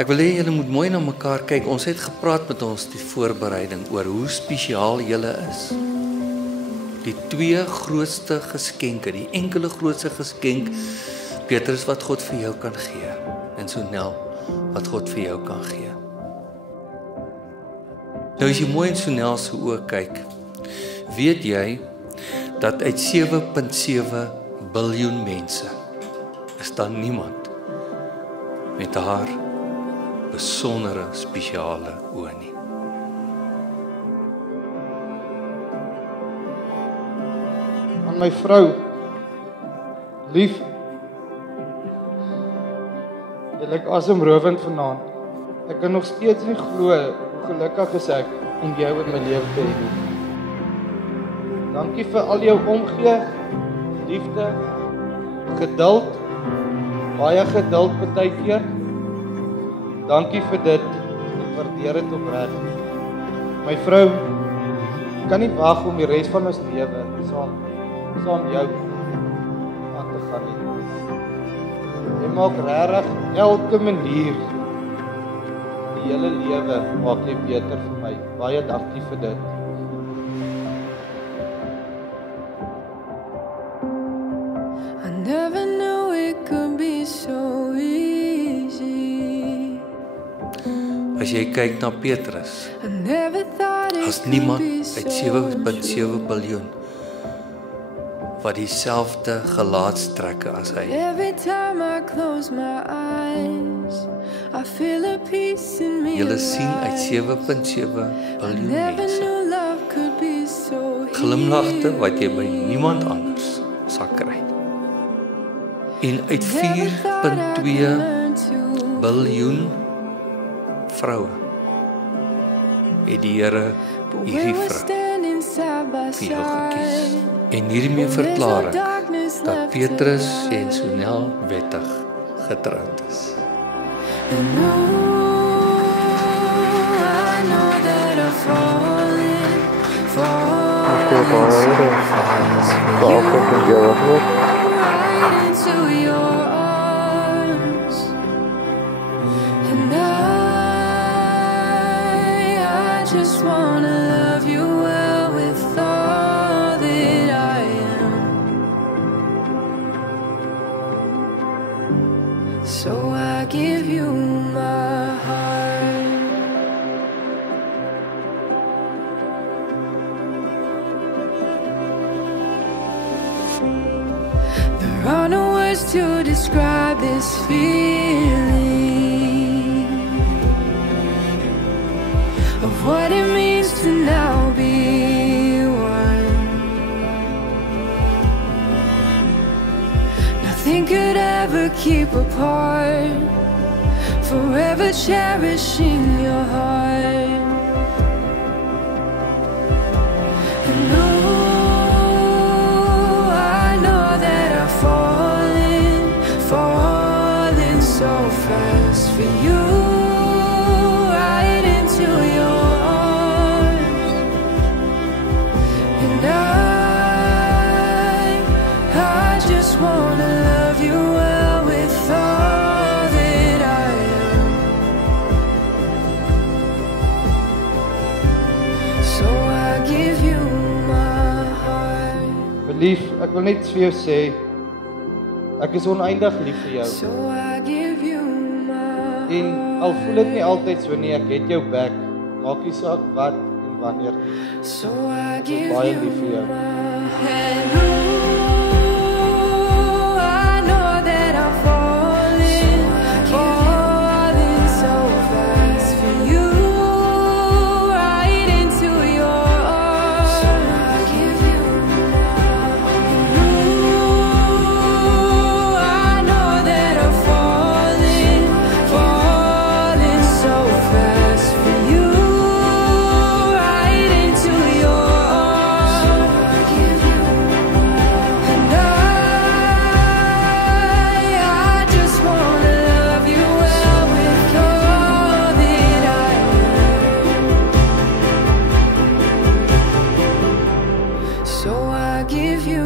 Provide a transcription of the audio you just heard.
Ek wil hê julle moet mooi na mekaar kyk. Ons het gepraat met ons die voorbereiding oor hoe spesiaal julle is. Die twee grootste geskenke, die enkele grootste geskenk, Petrus wat God vir jou kan gee en Sonel wat God vir jou kan gee. Nou as jy mooi in Sonel se oë kyk, weet jy dat uit 7.7 biljoen mense is daar niemand met haar besondere spesiale oë nie. Aan my vrou, lief, jy lyk asemrowend vanaand. Ek kan nog steeds nie glo hoe gelukkig is ek om jou in my lewe te hê. Dankie vir al jou omgee, liefde, geduld, baie geduld partykeer. Dankie vir dit, ek waardeer dit opreg. My vrou, ek kan nie wag om die res van ons lewe saam jou aan te gaan nie. Jy maak regtig elke manier die hele lewe maak jy beter vir my. Baie dankie vir dit. I never knew it could be so easy. As jy kyk na Petrus, I never thought it as could niemand be uit so 7.7 biljoen wat dieselfde gelaatstrekke as hy. Every time I close my eyes, I feel a peace in me. Julle sien uit 7.7 biljoen Never mense. knew love could be so Glimlagte wat jy by niemand anders sal kry. En uit 4.2 biljoen vroue het die Here hierdie vrou vir jou gekies. En hiermee verklaar ek dat Petrus en Sonel wettig getroud is. And I know that I've fallen right into your arms. And I just wanna love you well with all that I am. So I give you my heart. There are no words to describe this feeling of what it means to now be one. Nothing could ever keep apart, forever cherishing your heart. And I know that I've fallen so fast for you, right into your arms. And I just wanna love you well with all that I am. So I give you my heart. Lief, ek wil net vir jou sê, ek is oneindig lief vir jou. So I give you my En al voel dit nie altyd so nie, ek het jou back. Maak nie saak wat en wanneer nie. So I give baie you lief vir jou. and ooh, I know that I'm falling so fast for you, right into your arms. So I give you ooh, I know that I'm falling so fast for you, right into your arms. And I just wanna love you well with all that I am. So I give you